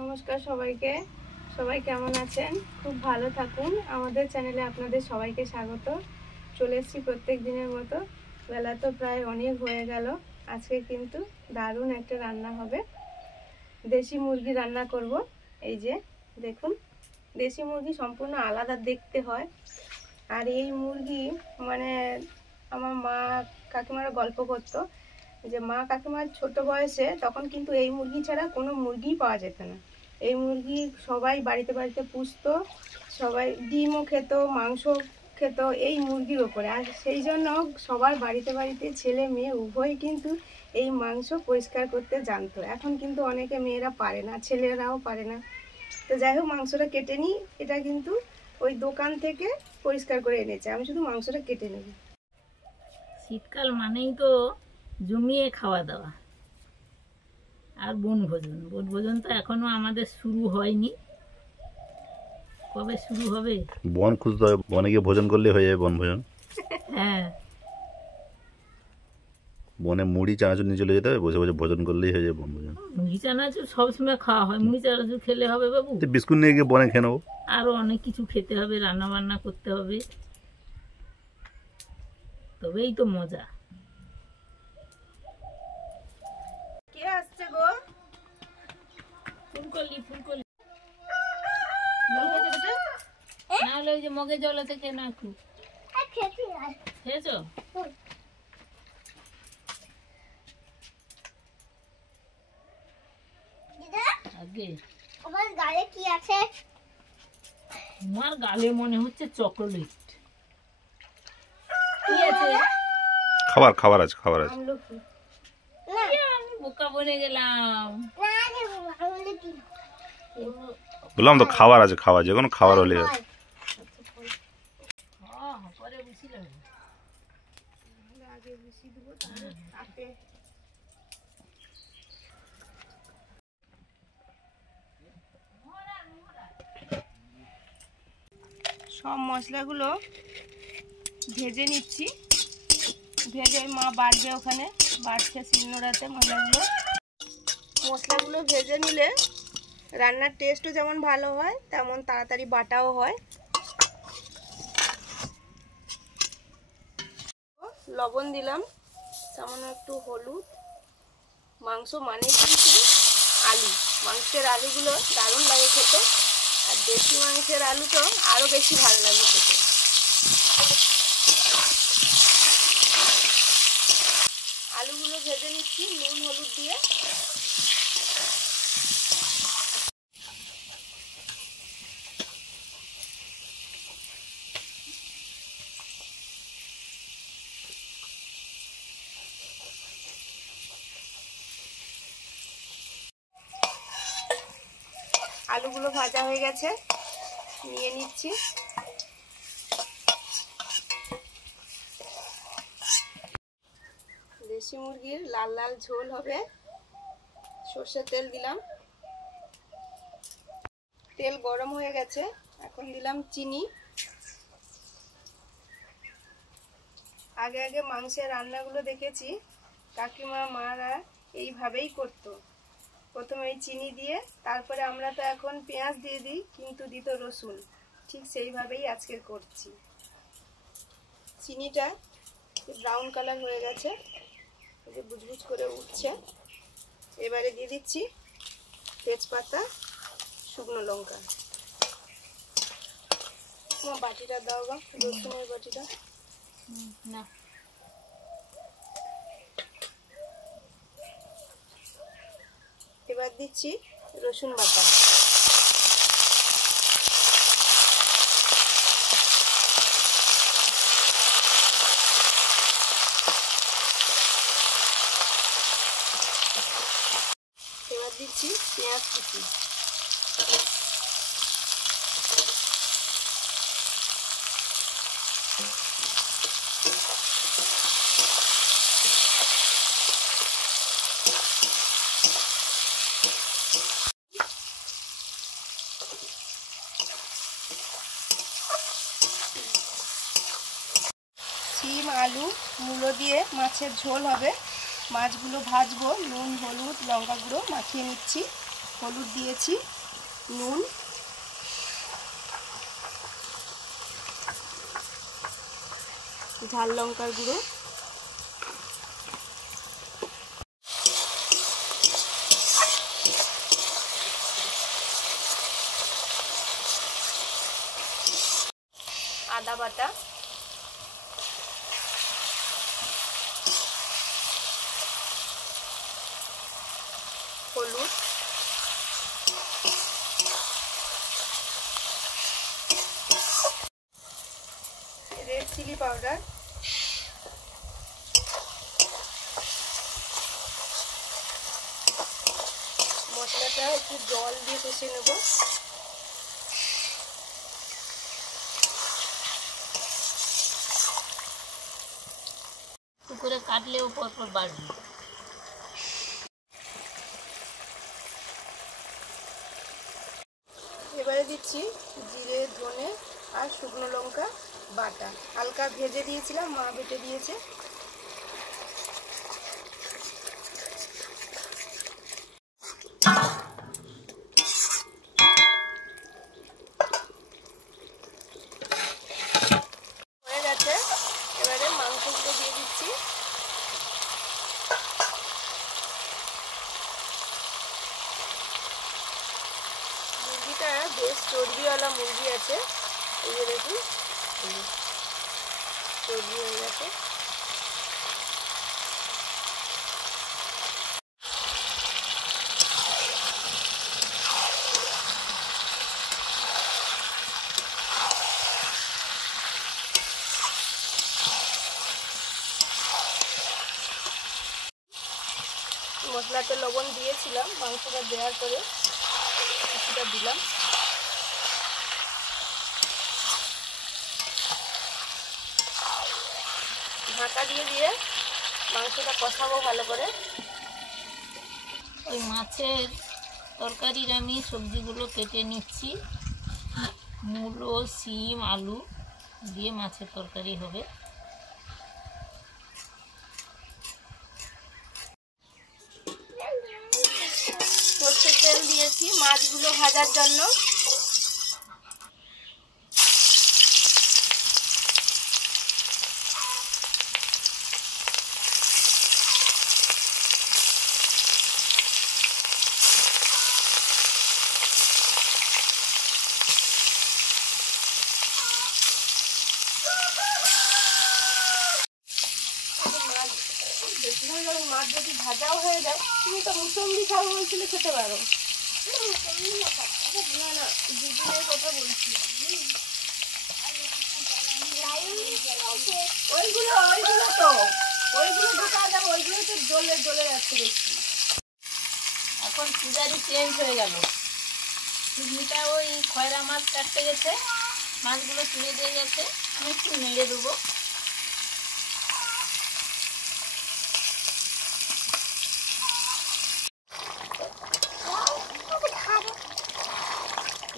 নমস্কার সবাইকে। সবাই কেমন আছেন? খুব ভালো থাকুন। আমাদের চ্যানেলে আপনাদের সবাইকে স্বাগত। চলে এসেছি প্রত্যেক দিনের মতো। বেলা তো প্রায় অনেক হয়ে গেল। আজকে কিন্তু দারুণ একটা রান্না হবে। দেশি মুরগি রান্না করব। এই যে দেখুন, দেশি মুরগি সম্পূর্ণ আলাদা দেখতে হয়। আর এই মুরগি মানে আমার মা কাকিমারা গল্প করতো যে মা কাকিমার ছোট বয়সে তখন কিন্তু এই মুরগি ছাড়া কোনো মুরগিই পাওয়া যেত না। এই মুরগি সবাই বাড়িতে বাড়িতে পুষতো, সবাই ডিমও খেত, মাংস খেত এই মুরগির ওপরে। আর সেই জন্য সবার বাড়িতে বাড়িতে ছেলে মেয়ে উভয় কিন্তু এই মাংস পরিষ্কার করতে জানতো। এখন কিন্তু অনেকে মেয়েরা পারে না, ছেলেরাও পারে না। তো যাই হোক, মাংসটা কেটে নিই। এটা কিন্তু ওই দোকান থেকে পরিষ্কার করে এনেছে, আমি শুধু মাংসটা কেটে নেব। শীতকাল মানেই তো জমিয়ে খাওয়া দাওয়া আর বনভোজন। বনভোজন তো এখনো আমাদের শুরু হয়নি, কবে শুরু হবে? বন খুঁজতে হবে, বনে গিয়ে ভোজন করলে হয়ে যাবে বনভোজন। হ্যাঁ, বনে মুড়ি চানাচুর নিয়ে চলে যেতে হবে, বসে বসে ভোজন করলেই হয়ে যাবে বনভোজন। মুড়ি চানাচুর সবসময় খাওয়া হয়, মুড়ি চানাচুর খেলে হবে বাবু? বিস্কুট নিয়ে গিয়ে বনে খেয়ে নেবো। আরো অনেক কিছু খেতে হবে, রান্না বান্না করতে হবে, তবেই তো মজা। কে আসছে গো? ফুলকলি ফুলকলি না হলে ওই যে মগে জল আছে, কেন একটু খেয়েছো? আগে আমার গালে কি আছে? তোমার গালে মনে হচ্ছে চকোলেট। কি আছে? খাবার খাবার আছে, খাবার আছে। আমলকি। আমি বোকা বনে গেলাম। বললাম তো খাবার আছে, খাবার, যে কোনো খাবার হলে হবে। পরে বুঝিলাম। আগে বেশি দিব, তাহলে তাতে সব মশলাগুলো ভেজে নিচ্ছি। ভেজে মা বাটবে, ওখানে বাটছে শিলনোড়াতে মশলাগুলো ভেজে নিলে রান্নার টেস্টও যেমন ভালো হয়, তেমন তাড়াতাড়ি বাটাও হয়। লবণ দিলাম, সামান্য একটু হলুদ। মাংস মানে কিন্তু আলু, মাংসের আলুগুলো দারুণ লাগে খেতে। আর দেশি মাংসের আলু তো আরও বেশি ভালো লাগে খেতে। আলুগুলো ভেজে নিচ্ছি নুন হলুদ দিয়ে। আলুগুলো ভাজা হয়ে গেছে, নিয়ে নিচ্ছি। দেশি মুরগির লাল লাল ঝোল হবে। সর্ষের তেল দিলাম, তেল গরম হয়ে গেছে। এখন দিলাম চিনি। আগে আগে মাংসের রান্নাগুলো দেখেছি কাকিমা মারা এইভাবেই করতো। প্রথমে এই চিনি দিয়ে, তারপরে আমরা তো এখন পেঁয়াজ দিয়ে দিই, কিন্তু দিত রসুন। ঠিক সেইভাবেই আজকে করছি। চিনিটা ব্রাউন কালার হয়ে গেছে, বুজবুজ করে উঠছে। এবারে দিয়ে দিচ্ছি তেজপাতা, শুকনো লঙ্কা। তোমার বাটিটা দাও বা, রসুনের বাটিটা। না, এবার দিচ্ছি রসুন বাটা। এবার দিচ্ছি পেঁয়াজ কুচি। সিম আলু মূলো দিয়ে মাছের ঝোল হবে। মাছগুলো ভাজবো, নুন হলুদ লঙ্কা গুঁড়ো মাখিয়ে নিচ্ছি। হলুদ দিয়েছি, নুন, ঝাল লঙ্কার গুঁড়ো, আদা বাটা, হলুদ, রেড চিলি পাউডার, মশলাটা একটু জল দিয়ে কষে নেব। করে কাটলেও পরপর বাড়বে। এবারে দিচ্ছি জিরে, ধনে আর শুকনো লঙ্কা বাটা। হালকা ভেজে দিয়েছিলাম, মা বেটে দিয়েছে। হয়ে গেছে, এবারে মাংসগুলো দিয়ে দিচ্ছি। মুরগিটা বেশ চর্বিওয়ালা মুরগি আছে, এই যে দেখুন চর্বি হয়ে গেছে। মশলাতে লবণ দিয়েছিলাম, মাংসটা দেওয়ার পরে কিছুটা দিলাম। ঢাকা দিয়ে দিয়ে মাংসটা কষাবো ভালো করে। ওই মাছের তরকারির আমি সবজিগুলো কেটে নিচ্ছি। মূলো, শিম, আলু দিয়ে মাছের তরকারি হবে। সরষের তেল দিয়েছি মাছগুলো ভাজার জন্য। মাছ যদি ভাজাও হয়ে যায়, তুমি তো মুসম্বি খাবো বলছিলে, খেতে পারো। না না, দুদিনের কথা বলছি। ওইগুলো তো ঢোকা যাবে, ওইগুলো তো জ্বলে যাচ্ছে দেখছি। এখন পূজারি চেঞ্জ হয়ে গেল। চিংড়িটা ওই খয়রা মাছ কাটতে গেছে, মাছগুলো তুলে দিয়ে গেছে। আমি একটু নেড়ে দেবো।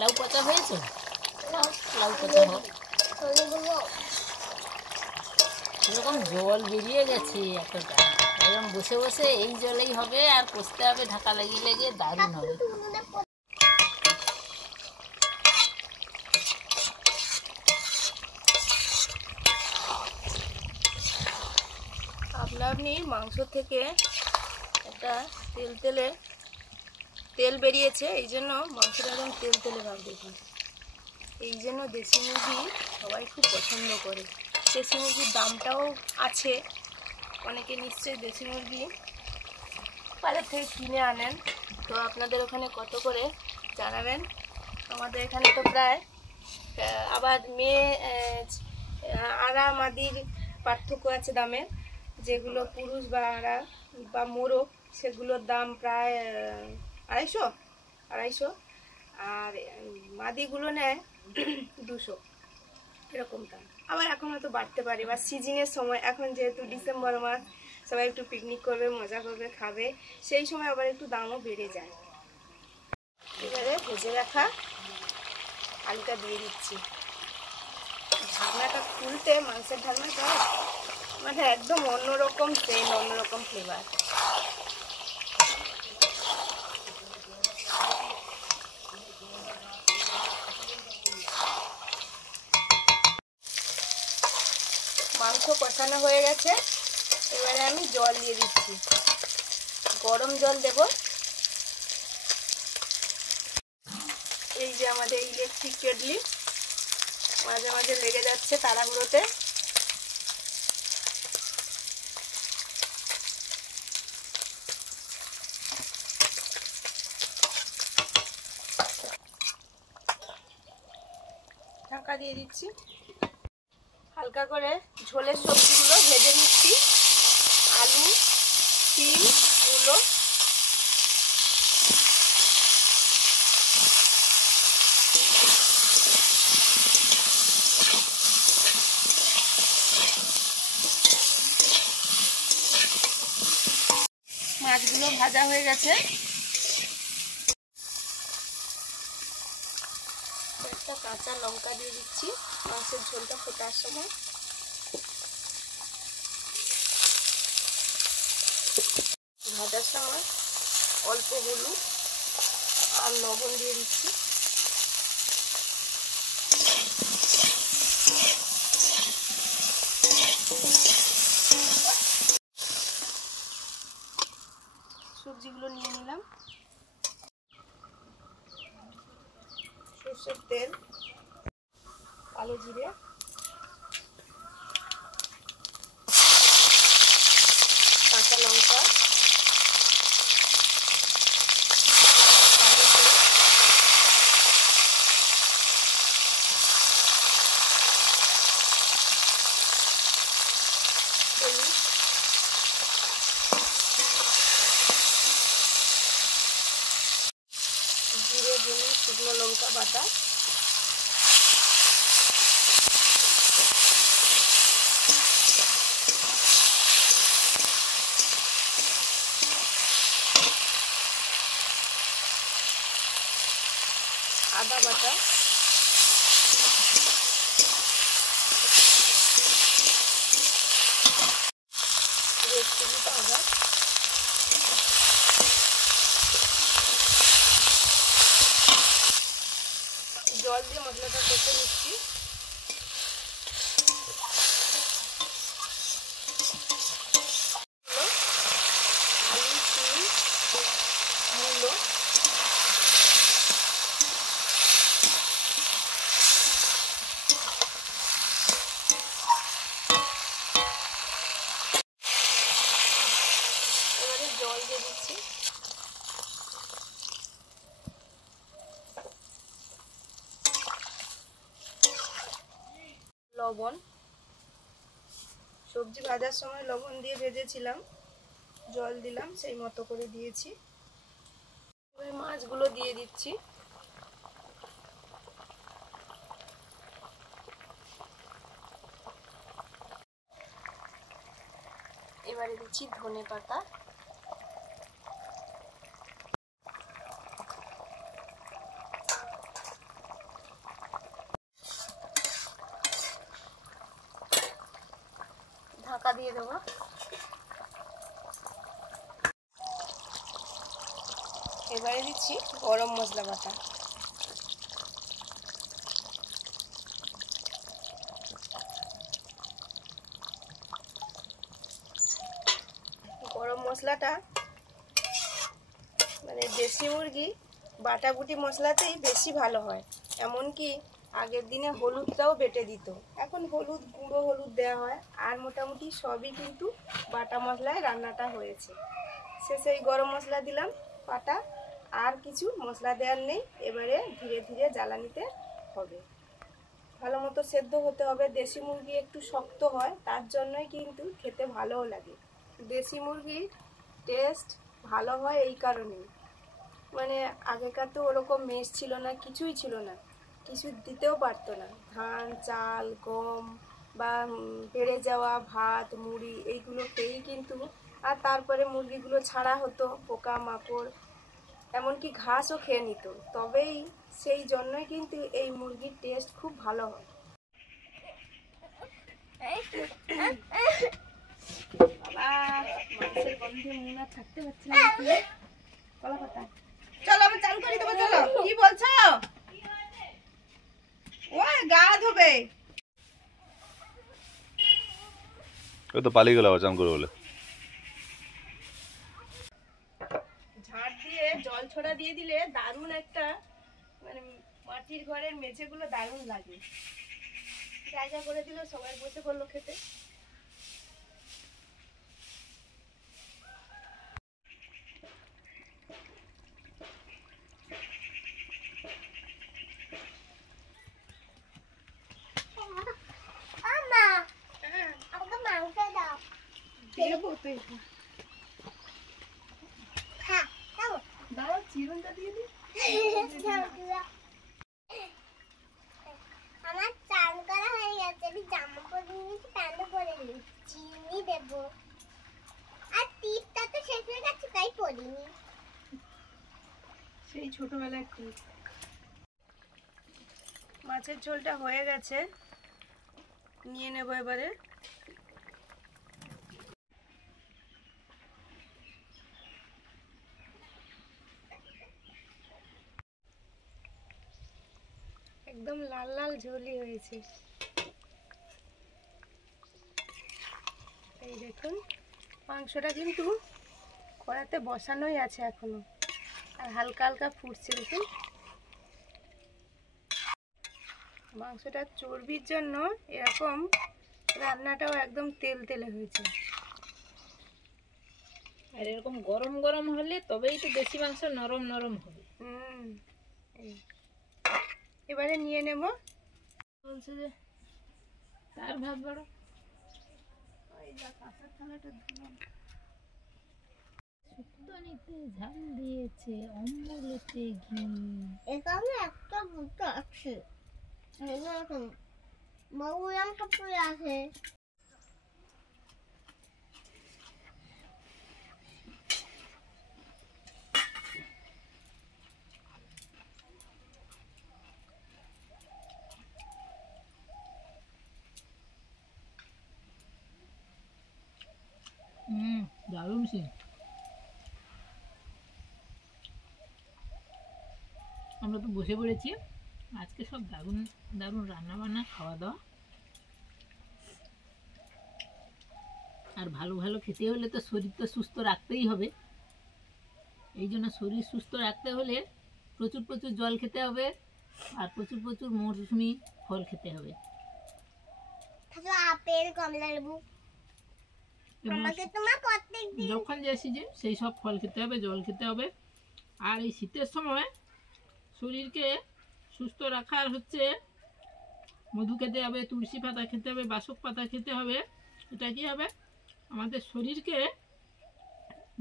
লাউ পাতা হয়েছে, লাউ পাতা হোক। এরকম জল বেরিয়ে গেছে এতটা, এরকম বসে বসে এই জলেই হবে, আর কষতে হবে ঢাকা লাগিয়ে লেগে, দারুণ হবে। আপনি মাংস থেকে একটা তেল বেরিয়েছে, এই জন্য মাংসটা একদম তেলে ভাব। দেখুন, এই জন্য দেশি মুরগি সবাই খুব পছন্দ করে। দেশি মুরগির দামটাও আছে, অনেকে নিশ্চয়ই দেশি মুরগি বাজার থেকে কিনে আনেন। তো আপনাদের ওখানে কত করে জানাবেন। আমাদের এখানে তো প্রায় আবার মেয়ে আড়া মাদির পার্থক্য আছে দামের। যেগুলো পুরুষ বা আড়া বা মোরগ, সেগুলোর দাম প্রায় 250, আর মাদিগুলো নেয় 200, এরকম দাম। আবার এখন হয়তো বাড়তে পারে, বা সিজনের সময়, এখন যেহেতু ডিসেম্বর মাস, সবাই একটু পিকনিক করবে, মজা করবে, খাবে, সেই সময় আবার একটু দামও বেড়ে যায়। এবারে ভেজে রাখা আলুটা দিয়ে দিচ্ছি। ঢাকনাটা খুলতে, মাংসের ঢাকনাটা মানে একদম অন্যরকম সেন্ট, অন্যরকম ফ্লেভার। মাংস কষানো হয়ে গেছে। এবারে আমি জল দিয়ে দিচ্ছি, গরম জল দেব। এই যে আমাদের ইলেকট্রিক কেটলি মাঝে মাঝে লেগে যাচ্ছে তাড়াহুড়োতে। ঢাকা দিয়ে দিচ্ছি। হালকা করে ঝোলের সবজিগুলো ভেজে নিচ্ছি। আলু, শিম, মূলো, মাছগুলো ভাজা হয়ে গেছে। একটা কাঁচা লঙ্কা দিয়ে দিচ্ছি মাছের ঝোলটা ফোটার সময়। ভাজার সময় অল্প হলুদ আর লবণ দিয়ে দিচ্ছি। সবজিগুলো নিয়ে নিলাম। সরষের তেল, কালো জিরে, কাঁচা লঙ্কা, জিরে, ধনে, শুকনো লঙ্কা বাটা, আদা বাটা, রেড চিলি পাউডার, জল দিয়ে মশলাটা কষে নিচ্ছি। আলু, শিম, মূলো, এবারে জল দিয়ে দিচ্ছি। লবণ, সবজি ভাজার সময় লবণ দিয়ে ভেজেছিলাম, জল দিলাম সেই মতো করে দিয়েছি। এবার মাছগুলো দিয়ে দিচ্ছি। এবারে দিচ্ছি ধনে পাতা, ঢাকা দিয়ে দেবো। এবারে দিচ্ছি গরম মশলা বাটা, গরম মশলাটা মানে দেশি মুরগি বাটাবুটি মশলাতেই বেশি ভালো হয়। এমনকি আগের দিনে হলুদটাও বেটে দিত, এখন হলুদ গুঁড়ো হলুদ দেওয়া হয়। আর মোটামুটি সবই কিন্তু বাটা মশলায় রান্নাটা হয়েছে। শেষে এই গরম মশলা দিলাম বাটা, আর কিছু মশলা দেওয়ার নেই। এবারে ধীরে ধীরে জ্বালানিতে হবে, ভালো মতো সেদ্ধ হতে হবে। দেশি মুরগি একটু শক্ত হয়, তার জন্যই কিন্তু খেতে ভালোও লাগে। দেশি মুরগির টেস্ট ভালো হয় এই কারণেই, মানে আগেকার তো ওরকম মেস ছিল না, কিছুই ছিল না, কিছু দিতেও পারতো না। ধান, চাল, গম বা বেড়ে যাওয়া ভাত, মুড়ি এইগুলো খেয়েই কিন্তু, আর তারপরে মুরগিগুলো ছাড়া হতো, পোকা মাকড় এমনকি ঘাসও খেয়ে নিত, তবেই সেই জন্যই কিন্তু এই মুরগির টেস্ট খুব ভালো হয়। মাংসের গন্ধে মনে আর থাকতে পারছি না। কলা পাতা, চলো আমি চান করে দেবো। চলো, কি বলছো? ওই গা ধোবে। তো পালিয়ে গেল চান করে বলে। ঝাড় দিয়ে জল ছড়া দিয়ে দিলে দারুণ একটা মানে মাটির ঘরের মেঝেগুলো দারুণ লাগে। জায়গা করে দিল, সবাই বসে পড়লো খেতে। মা আমাকে মাংস দাও। দেবো তুই খা দাও। দাও, চিরুনটা দিয়ে দিই। আমার চান করা হয়ে গেছে, আমি জামা পরে নিয়েছি, প্যান্টও পরে নিয়েছি, চিনি দেবো। আর টিপটা তো শেষ হয়ে গেছে, তাই পরিনি। সেই ছোটবেলার টিপ। মাছের ঝোলটা হয়ে গেছে, নিয়ে নেবো এবারে। একদম লাল লাল ঝোলই হয়েছে। এই দেখুন, মাংসটা কিন্তু কড়াতে বসানোই আছে এখনো, আর হালকা হালকা ফুটছে। দেখুন, মাংসটার চর্বির জন্য এরকম রান্নাটাও একদম তেল তেলে হয়েছে। আর এরকম গরম গরম হলে তবেই তো দেশি মাংস নরম নরম হবে। এই। এবারে নিয়ে নেব। বলছে যে তার ভাত বড়। শুক্তনিতে ঝাল দিয়েছে, অম্বলেতে ঘি। এখানে একটা দুটো আছে, এরকম বউরাম কাপড় আছে। দারুণ সিন। আমরা তো বসে পড়েছি আজকে, সব দারুণ দারুণ রান্না বান্না, খাওয়া দাওয়া। আর ভালো ভালো খেতে হলে তো শরীর তো সুস্থ রাখতেই হবে। এই জন্য শরীর সুস্থ রাখতে হলে প্রচুর প্রচুর জল খেতে হবে, আর প্রচুর প্রচুর মৌসুমি ফল খেতে হবে। আপেল, কমলা লেবু, আমাকে তোমার প্রত্যেকদিন যখন যে সিজন সেই সব ফল খেতে হবে, জল খেতে হবে। আর এই শীতের সময় শরীরকে সুস্থ রাখার হচ্ছে মধু খেতে হবে, তুলসী পাতা খেতে হবে, বাসক পাতা খেতে হবে। এটা কি হবে, আমাদের শরীরকে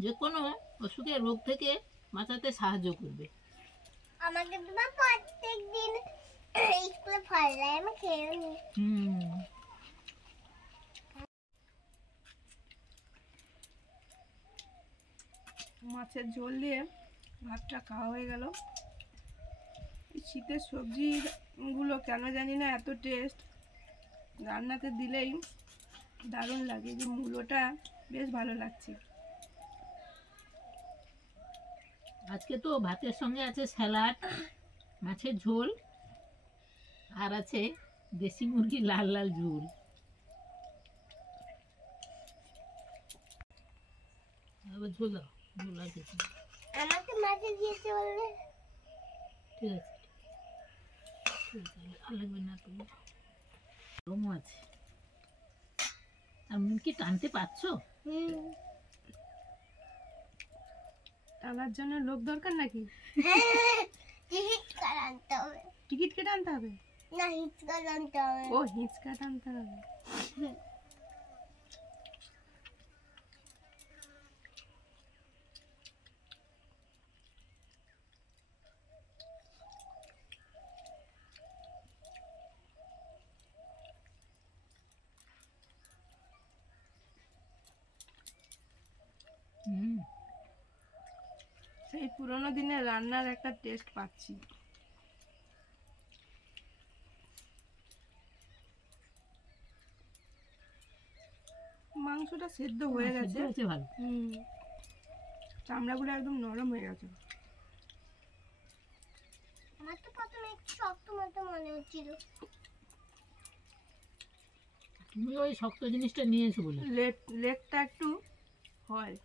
যে কোনো অসুখের রোগ থেকে বাঁচাতে সাহায্য করবে। আমাকে তোমার প্রত্যেকদিন স্কুলে ফল দেয়, আমি খেয়ে নিই। মাছের ঝোল দিয়ে ভাতটা খাওয়া হয়ে গেল। এই শীতের সবজিগুলো কেন জানি না এত টেস্ট, রান্নাতে দিলেই দারুণ লাগে। যে মূলোটা বেশ ভালো লাগছে। আজকে তো ভাতের সঙ্গে আছে স্যালাড, মাছের ঝোল, আর আছে দেশি মুরগির লাল লাল ঝোল। আবার ঝোল দাও, ঝোল আর কিছু না। আমাকে মাঝে দিয়েছে বললে ঠিক আছে, ঠিক আছে, আর লাগবে না তো। গরমও আছে। আর মুরগি টানতে পারছো? টানার জন্য লোক দরকার নাকি? টিকিট কার আনতে হবে। টিকিট কেটে আনতে হবে? না, হিচকা আনতে হবে। ও, হিচকা আনতে হবে। সেই পুরোনো দিনের রান্নার একটা টেস্ট পাচ্ছি। মাংসটা সেদ্ধ হয়ে গেছে ভালো। চামড়াগুলো একদম নরম হয়ে গেছে। আমার তো প্রথমে একটু শক্ত মতো মনে হচ্ছিল। তুমি ওই শক্ত জিনিসটা নিয়েছো বলে। লেগটা একটু হয়।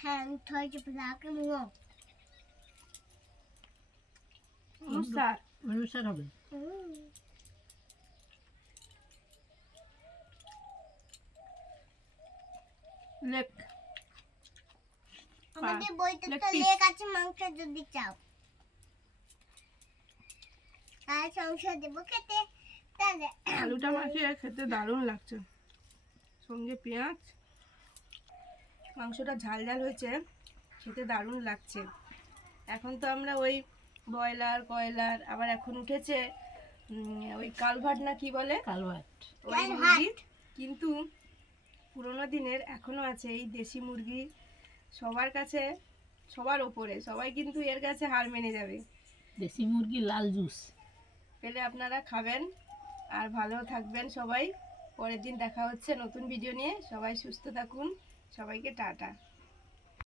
হ্যাঁ থইছে প্লাকে মুও মুসা অনুসার হবে। লেগ আমাদের বইতে leg তো piece। লেগ আছে মাংস যদি চাও আর সংসার দেবো খেতে তাহলে আলুটা মাখিয়ে খেতে দারুণ লাগছে, সঙ্গে পেঁয়াজ। মাংসটা ঝাল ঝাল হয়েছে, খেতে দারুণ লাগছে। এখন তো আমরা ওই ব্রয়লার কয়লার, আবার এখন উঠেছে ওই কালভার্ট না কি বলে, কালভার্ট। ওই মুরগি। কিন্তু পুরোনো দিনের এখনো আছে এই দেশি মুরগি, সবার কাছে, সবার ওপরে, সবাই কিন্তু এর কাছে হার মেনে যাবে। দেশি মুরগি লাল জুস। পেলে আপনারা খাবেন আর ভালো থাকবেন সবাই। পরের দিন দেখা হচ্ছে নতুন ভিডিও নিয়ে। সবাই সুস্থ থাকুন, সবাইকে টাটা।